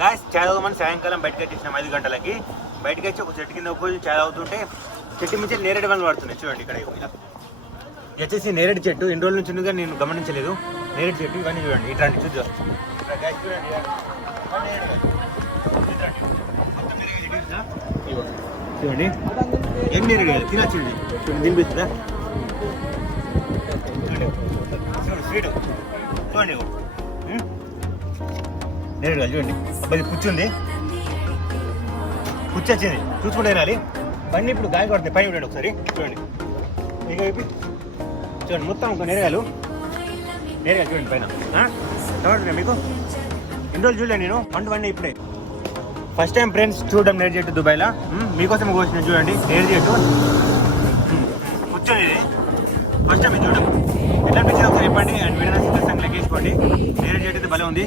Guys చాయ్ తాగమని సాయంకాలం బయటకు వచ్చేసినాం 5 గంటలకి. బయటకు వచ్చి ఒక చెట్టు కింద కూర్చొని చాయ్ తాగుతుంటే చెట్టు మించి నేరేడు పండ్లు పడుతున్నాయి. చూడండి ఇక్కడ ఇలా వచ్చేసి నేరేడు చెట్టు. ఎన్ని రోజుల నుంచి ఉందిగా నేను గమనించలేదు. నేరేడు చెట్టు ఇవన్నీ చూడండి. ఇట్లాంటి చూద్దాం చూడండి. ఏం నేరేడు కాదు, తినొచ్చింది. చూడండి తినిపిస్తుందా? చూడండి స్వీట్ చూడండి. నేరేడు కాదు చూడండి. అబ్బాయి కూర్చుంది, వచ్చింది చూసుకుంటే తినాలి. బండి ఇప్పుడు గాయ కొడుతుంది. పైన చూడండి ఒకసారి చూడండి. ఇంకా చూడండి మొత్తం ఒక నేరేగాలు చూడండి పైన. చూడండి మీకు ఎన్ని రోజులు చూడలే నేను పండు ఇప్పుడే ఫస్ట్ టైం ఫ్రెండ్స్ చూడడం నేరేడు చెట్టు దుబాయ్లో. మీకోసం కోసిన చూడండి నేరేడు చెట్టు కూర్చొని ఫస్ట్ టైం చూడడం. ఎట్లా అనిపించింది ఒకసారి చెప్పండి. అండ్ వీడియో నచ్చితే లైక్ చేసుకోండి. నేరేడు చెట్టు అయితే భలే ఉంది.